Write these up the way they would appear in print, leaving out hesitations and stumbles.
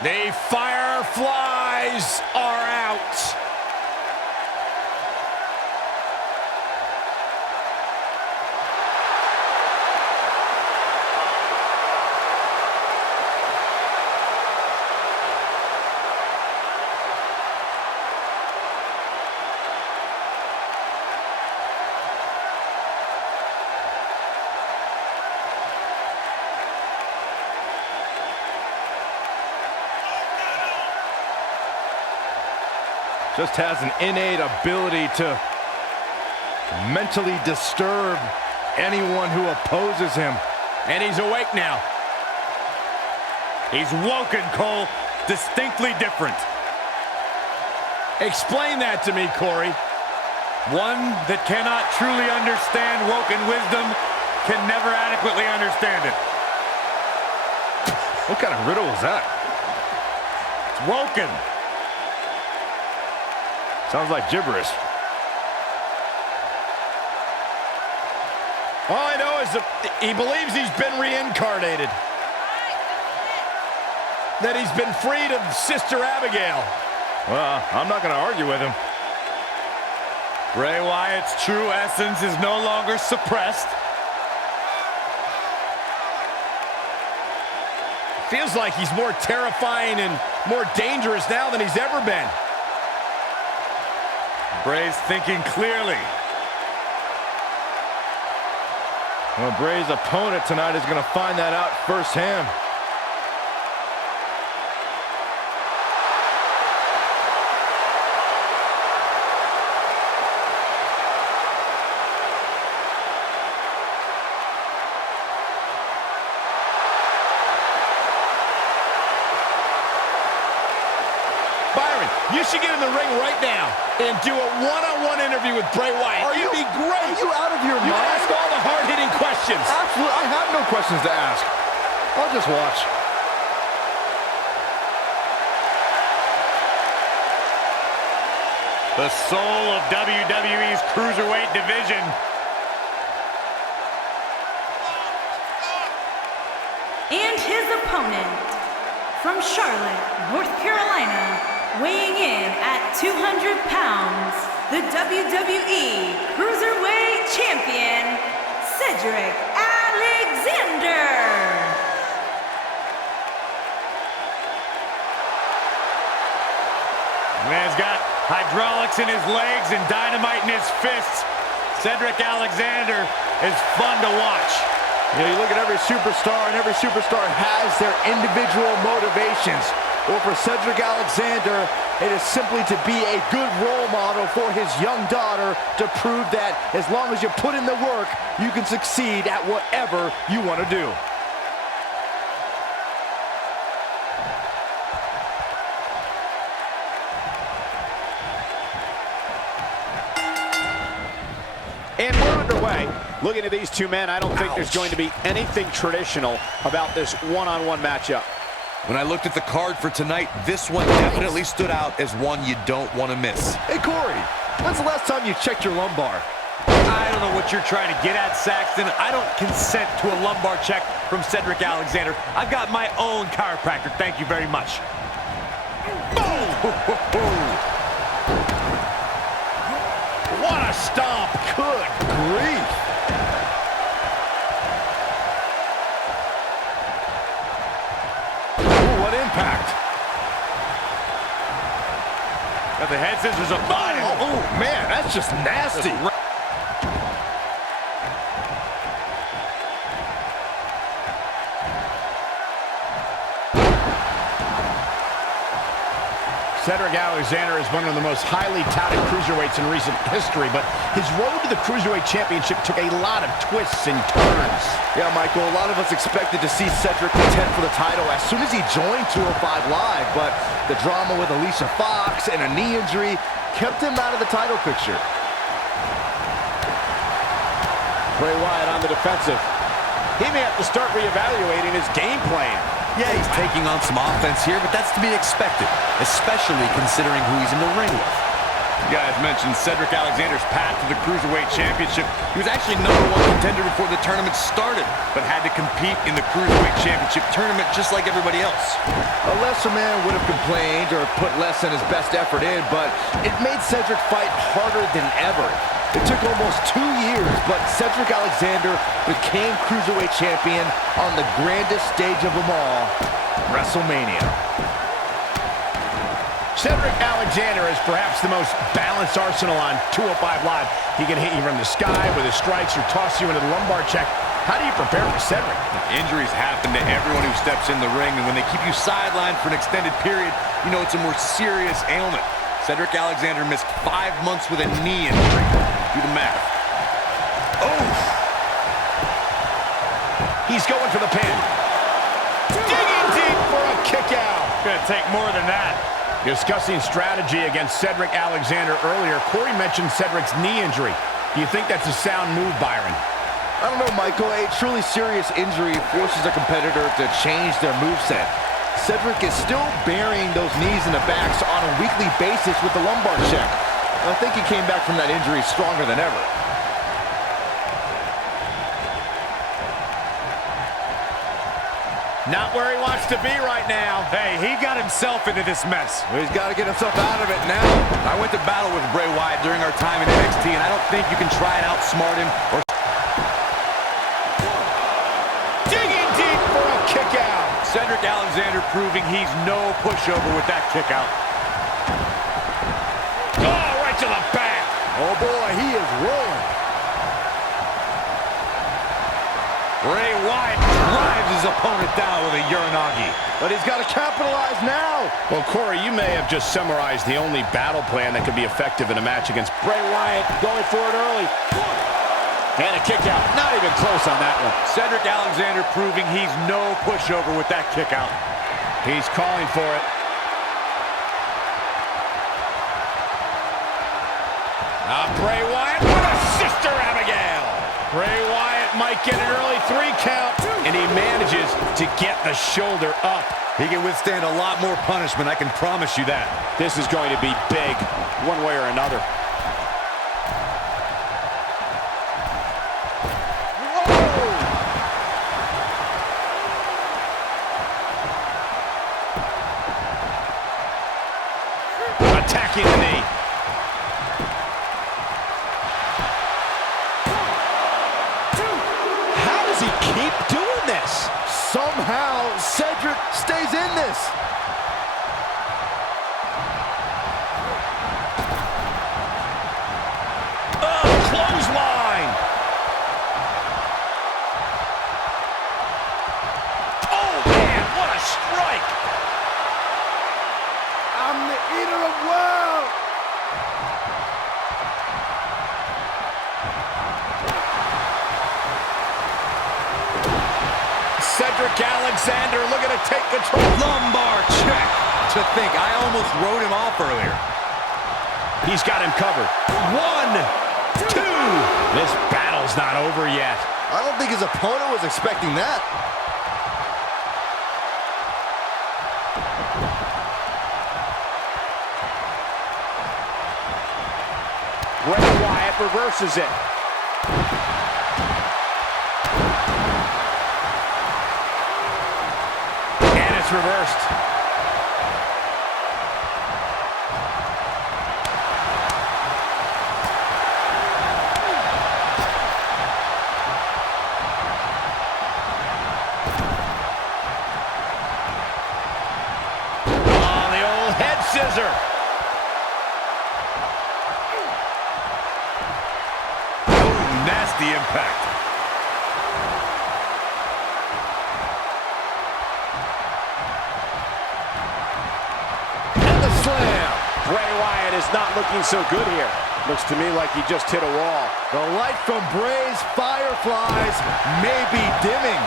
The Fireflies are out. Just has an innate ability to mentally disturb anyone who opposes him. And he's awake now. He's woken, Cole. Distinctly different. Explain that to me, Corey. One that cannot truly understand woken wisdom can never adequately understand it. What kind of riddle was that? It's woken. Sounds like gibberish. All I know is that he believes he's been reincarnated. That he's been freed of Sister Abigail. Well, I'm not going to argue with him. Bray Wyatt's true essence is no longer suppressed. Feels like he's more terrifying and more dangerous now than he's ever been. Bray's thinking clearly. Well, Bray's opponent tonight is going to find that out firsthand. Byron, you should get in the ring right now and do a one-on-one interview with Bray Wyatt. It'd be great. Are you out of your You mind? ask all the hard-hitting questions. Absolutely. I have no questions to ask. I'll just watch. The soul of WWE's Cruiserweight division. And his opponent, from Charlotte, North Carolina, weighing in at 200 pounds, the WWE Cruiserweight Champion, Cedric Alexander. Man's got hydraulics in his legs and dynamite in his fists. Cedric Alexander is fun to watch. You know, you look at every superstar, and every superstar has their individual motivations. Well, for Cedric Alexander, it is simply to be a good role model for his young daughter to prove that as long as you put in the work, you can succeed at whatever you want to do. And we're underway. Looking at these two men, I don't think there's going to be anything traditional about this one-on-one matchup. When I looked at the card for tonight, this one definitely stood out as one you don't want to miss. Hey, Corey, when's the last time you checked your lumbar? I don't know what you're trying to get at, Saxton. I don't consent to a lumbar check from Cedric Alexander. I've got my own chiropractor. Thank you very much. What a stomp. Good grief. Ooh, what impact. Got the head scissors up. Oh, man, that's just nasty. Cedric Alexander is one of the most highly touted cruiserweights in recent history, but his road to the Cruiserweight Championship took a lot of twists and turns. Yeah, Michael, a lot of us expected to see Cedric contend for the title as soon as he joined 205 Live, but the drama with Alicia Fox and a knee injury kept him out of the title picture. Bray Wyatt on the defensive. He may have to start reevaluating his game plan. Yeah, he's taking on some offense here, but that's to be expected, especially considering who he's in the ring with. You guys mentioned Cedric Alexander's path to the Cruiserweight Championship. He was actually #1 contender before the tournament started, but had to compete in the Cruiserweight Championship tournament just like everybody else. A lesser man would have complained or put less than his best effort in, but it made Cedric fight harder than ever. It took almost 2 years, but Cedric Alexander became Cruiserweight Champion on the grandest stage of them all, WrestleMania. Cedric Alexander is perhaps the most balanced arsenal on 205 Live. He can hit you from the sky with his strikes or toss you into the lumbar check. How do you prepare for Cedric? Injuries happen to everyone who steps in the ring, and when they keep you sidelined for an extended period, you know it's a more serious ailment. Cedric Alexander missed 5 months with a knee injury. Do the math. Oh! He's going for the pin. Digging deep for a kick out. Gonna take more than that. Discussing strategy against Cedric Alexander earlier, Corey mentioned Cedric's knee injury. Do you think that's a sound move, Byron? I don't know, Michael. A truly serious injury forces a competitor to change their moveset. Cedric is still burying those knees in the backs on a weekly basis with the lumbar check. I think he came back from that injury stronger than ever. Not where he wants to be right now. Hey, he got himself into this mess. Well, he's got to get himself out of it now. I went to battle with Bray Wyatt during our time in NXT, and I don't think you can try and outsmart him or... Digging deep for a kick out. Cedric Alexander proving he's no pushover with that kick out. Oh, right to the back. Oh, boy, he is rolling. Bray Wyatt drives his opponent down with a Uranagi. But he's got to capitalize now. Well, Corey, you may have just summarized the only battle plan that could be effective in a match against Bray Wyatt. Going for it early. And a kick out. Not even close on that one. Cedric Alexander proving he's no pushover with that kick out. He's calling for it. Bray Wyatt with a Sister Abigail. Bray Wyatt might get an early 3 count. And he manages to get the shoulder up. He can withstand a lot more punishment, I can promise you that. This is going to be big, one way or another. Attacking the knee. How does he keep doing this? Somehow, Cedric stays in this. Oh, clothesline. Oh, man, what a strike. I'm the eater of world. Cedric Alexander looking to take control. Lumbar check. To think, I almost wrote him off earlier. He's got him covered. 1, 2. This battle's not over yet. I don't think his opponent was expecting that. Bray Wyatt reverses it. And it's reversed. Oh, the old head scissor. Nasty impact. And the slam. Bray Wyatt is not looking so good here. Looks to me like he just hit a wall. The light from Bray's fireflies may be dimming.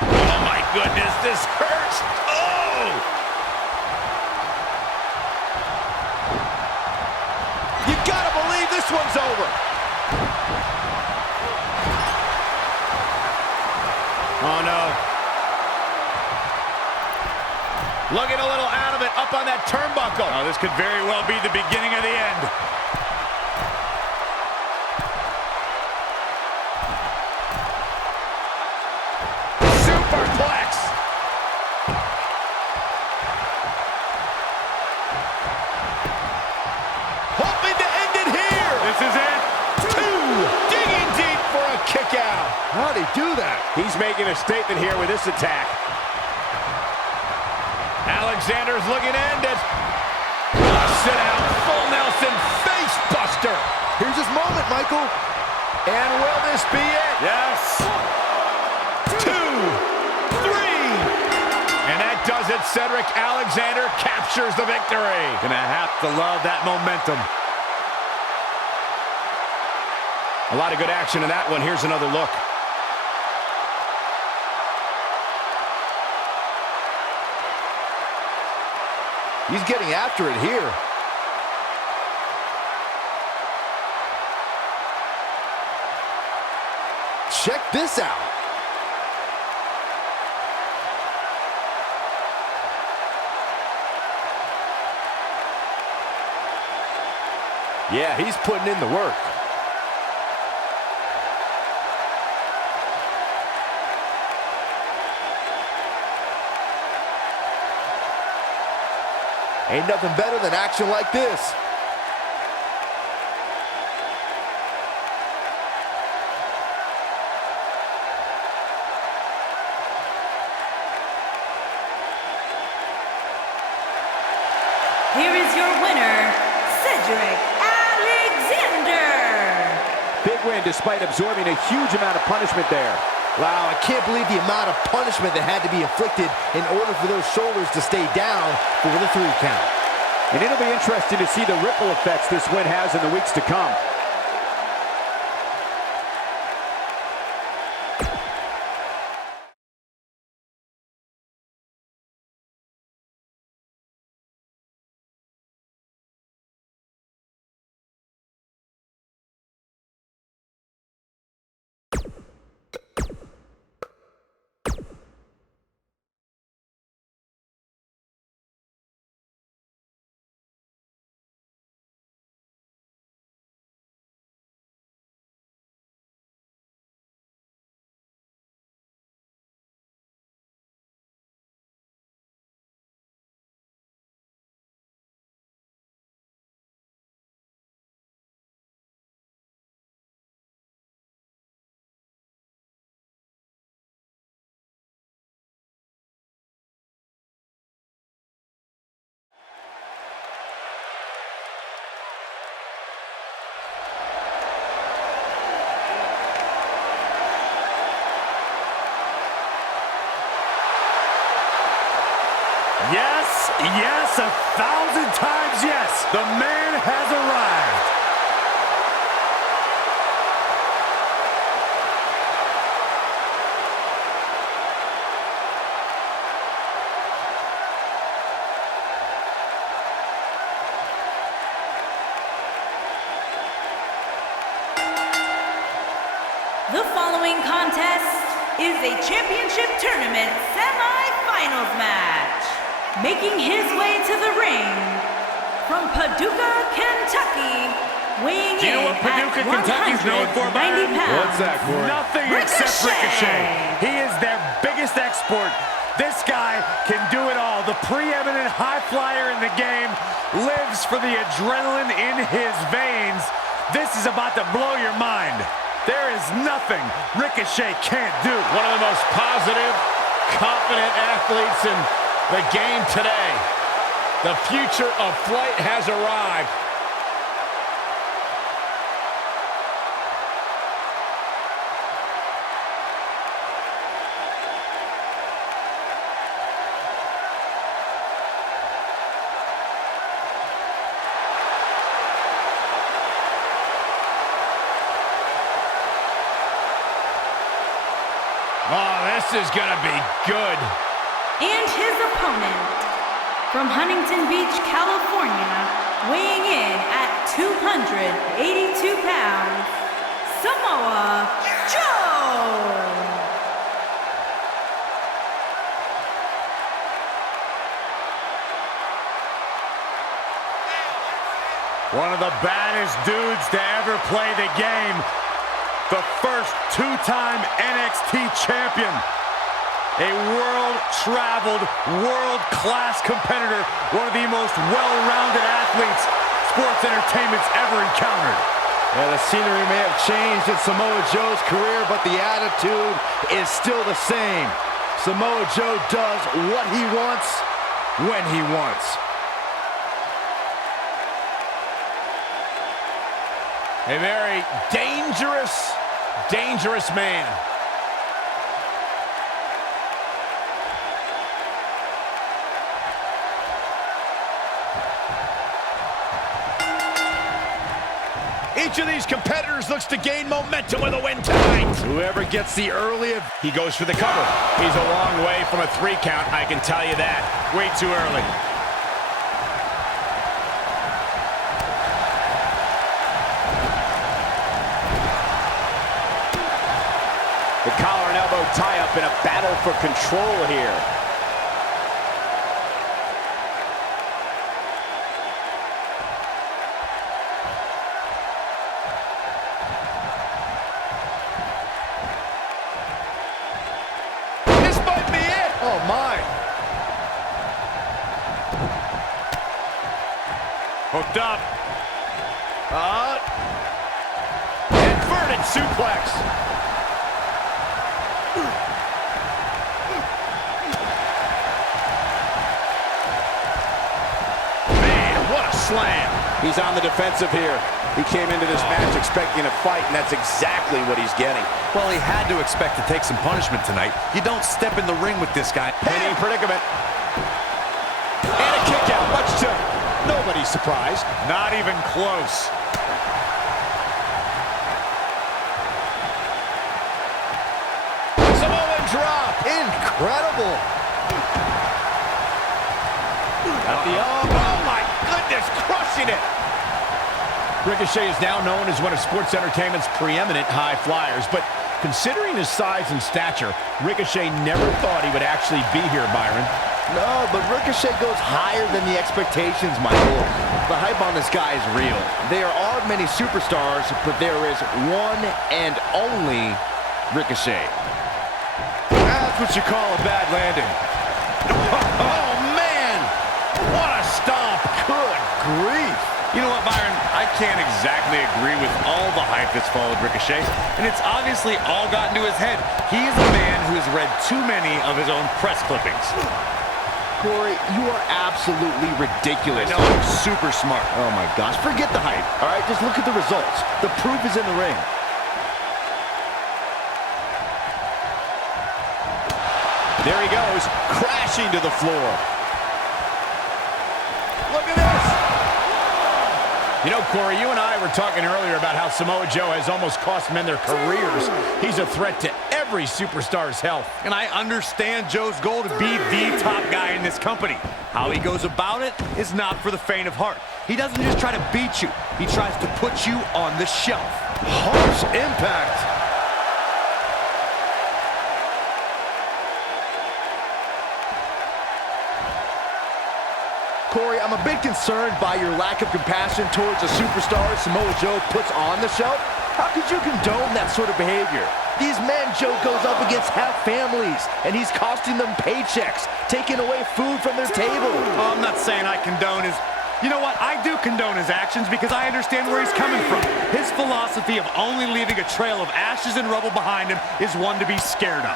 Oh my goodness, this hurts. Oh! You gotta believe this one's over. Oh no. Looking a little out of it, up on that turnbuckle. Oh, this could very well be the beginning of the end. Superplex. Hoping to end it here. This is it. Two. Digging deep for a kick out. How'd he do that? He's making a statement here with this attack. Alexander's looking to end it. Sit out. Full Nelson face buster. Here's his moment, Michael. And will this be it? Yes. 2, 3. And that does it. Cedric Alexander captures the victory. Gonna have to love that momentum. A lot of good action in that one. Here's another look. He's getting after it here. Check this out. Yeah, he's putting in the work. Ain't nothing better than action like this. Here is your winner, Cedric Alexander. Big win despite absorbing a huge amount of punishment there. Wow, I can't believe the amount of punishment that had to be inflicted in order for those shoulders to stay down for the 3 count. And it'll be interesting to see the ripple effects this win has in the weeks to come. Yes, yes, 1,000 times yes. The man has arrived. The following contest is a championship tournament semi-finals match. Making his way to the ring from Paducah, Kentucky, weighing Do you know in what Paducah, at Kentucky's known for, 190 Byron? pounds. What's that, Corey? Nothing except Ricochet. He is their biggest export. This guy can do it all. The preeminent high flyer in the game lives for the adrenaline in his veins. This is about to blow your mind. There is nothing Ricochet can't do. One of the most positive, confident athletes in the game today. The future of flight has arrived. Oh, this is gonna be good. And his opponent from Huntington Beach, California, weighing in at 282 pounds, Samoa Joe. One of the baddest dudes to ever play the game. The first two-time NXT champion. A world-traveled, world-class competitor. One of the most well-rounded athletes sports entertainment's ever encountered. Yeah, the scenery may have changed in Samoa Joe's career, but the attitude is still the same. Samoa Joe does what he wants, when he wants. A very dangerous, dangerous man. Each of these competitors looks to gain momentum with a win tonight. Whoever gets the early, He goes for the cover. He's a long way from a 3 count, I can tell you that. Way too early. The collar and elbow tie-up in a battle for control here. This might be it. oh my. Hooked up. Inverted suplex. Slam. He's on the defensive here. He came into this match expecting a fight, and that's exactly what he's getting. Well, he had to expect to take some punishment tonight. You don't step in the ring with this guy. Pinning predicament. And a kick out, much to nobody's surprise. Not even close. Samoan drop. Incredible. At the elbow. Oh my goodness, crushing it. Ricochet is now known as one of sports entertainment's preeminent high flyers, but considering his size and stature, Ricochet never thought he would actually be here, Byron. No, but Ricochet goes higher than the expectations, Michael. The hype on this guy is real. There are many superstars, but there is one and only Ricochet. That's what you call a bad landing. Oh man, what a stomp. Good grief. You know what, Byron? I can't exactly agree with all the hype that's followed Ricochet, and it's obviously all gotten to his head. He is a man who has read too many of his own press clippings. Corey, you are absolutely ridiculous. I know, I'm super smart. Oh my gosh, forget the hype. All right, just look at the results. The proof is in the ring. There he goes, crashing to the floor. Look at this. You know, Corey, you and I were talking earlier about how Samoa Joe has almost cost men their careers. He's a threat to every superstar's health. And I understand Joe's goal to be the top guy in this company. How he goes about it is not for the faint of heart. He doesn't just try to beat you. He tries to put you on the shelf. Harsh impact. Corey, I'm a bit concerned by your lack of compassion towards a superstar Samoa Joe puts on the shelf. How could you condone that sort of behavior? These men Joe goes up against have families, and he's costing them paychecks, taking away food from their table. Oh, I'm not saying I condone his... You know what? I do condone his actions because I understand where he's coming from. His philosophy of only leaving a trail of ashes and rubble behind him is one to be scared of.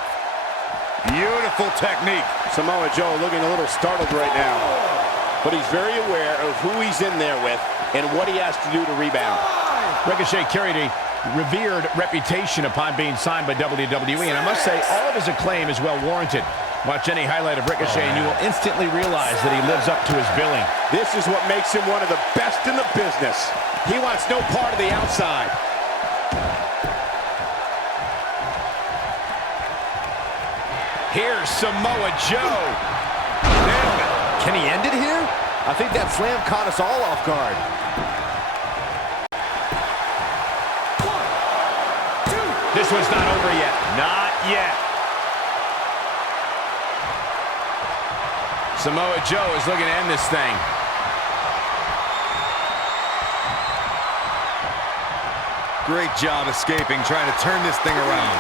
Beautiful technique. Samoa Joe looking a little startled right now. But he's very aware of who he's in there with and what he has to do to rebound. Ricochet carried a revered reputation upon being signed by WWE, and I must say, all of his acclaim is well warranted. Watch any highlight of Ricochet, and you will instantly realize that he lives up to his billing. This is what makes him one of the best in the business. He wants no part of the outside. Here's Samoa Joe. Nailed it. Can he end it here? I think that slam caught us all off guard. 1, 2. This one's not over yet. Not yet. Samoa Joe is looking to end this thing. Great job escaping, trying to turn this thing around.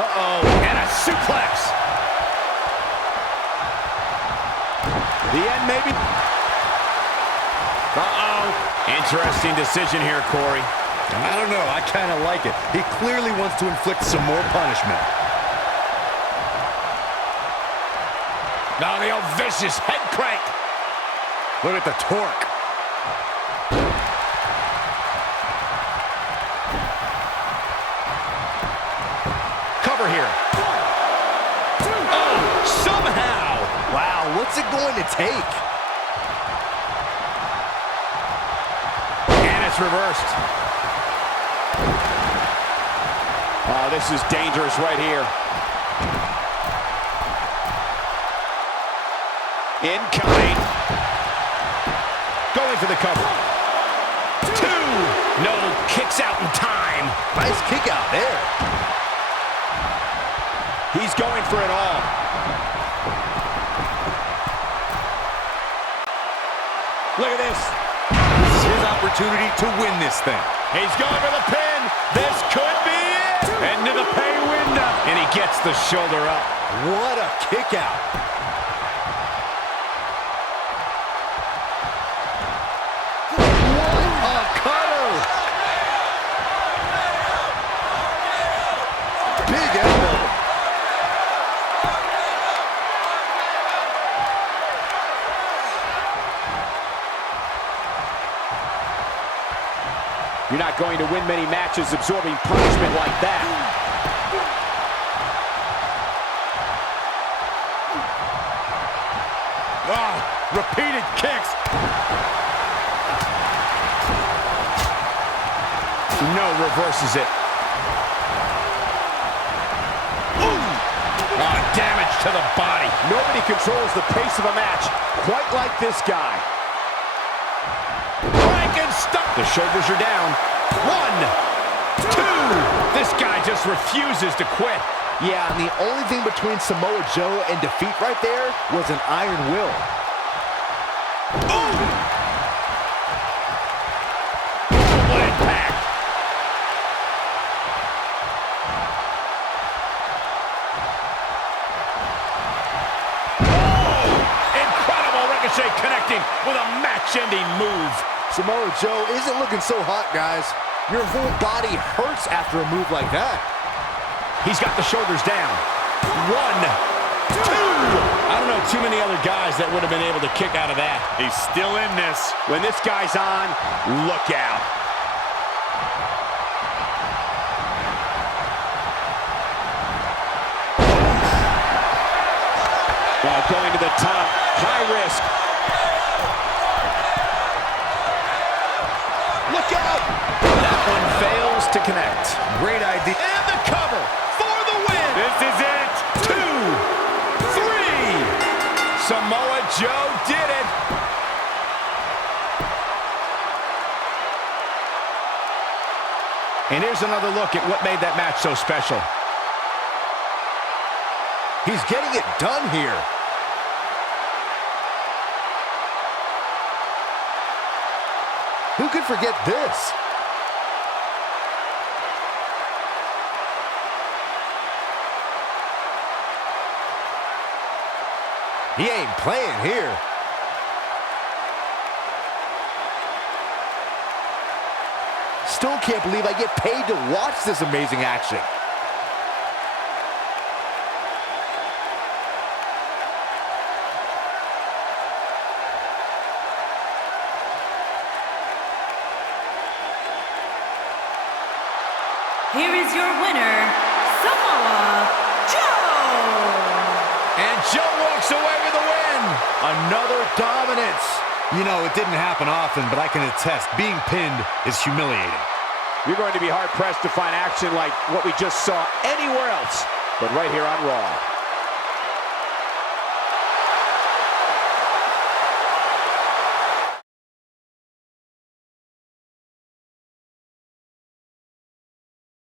Uh-oh, and a suplex. The end maybe. Uh-oh. Interesting decision here, Corey. I don't know, I kind of like it. He clearly wants to inflict some more punishment. Now the old vicious head crank. Look at the torque. Cover here. Oh, somehow. Wow, what's it going to take? And it's reversed. Oh, this is dangerous right here. Incoming. Going for the cover. 2. No, kicks out in time. Nice kick out there. He's going for it all. Look at this. This is his opportunity to win this thing. He's going for the pin. This could be it. Into the pay window. And he gets the shoulder up. What a kick out. Big elbow. You're not going to win many matches absorbing punishment like that. Oh, repeated kicks. No, reverses it. Damage to the body. Nobody controls the pace of a match quite like this guy. Frankenstein. The shoulders are down. 1, 2. This guy just refuses to quit. Yeah, and the only thing between Samoa Joe and defeat right there was an iron will. What impact. Connecting with a match-ending move. Samoa Joe isn't looking so hot, guys. Your whole body hurts after a move like that. He's got the shoulders down. 1, 2. I don't know too many other guys that would have been able to kick out of that. He's still in this. When this guy's on, look out. Going to the top. High risk. Look out! That one fails to connect. Great idea. And the cover for the win. This is it. 2, 3. Samoa Joe did it. And here's another look at what made that match so special. He's getting it done here. Who could forget this? He ain't playing here. Still can't believe I get paid to watch this amazing action. Here is your winner, Samoa Joe! And Joe walks away with a win. Another dominance. You know, it didn't happen often, but I can attest, being pinned is humiliating. You're going to be hard-pressed to find action like what we just saw anywhere else, but right here on Raw.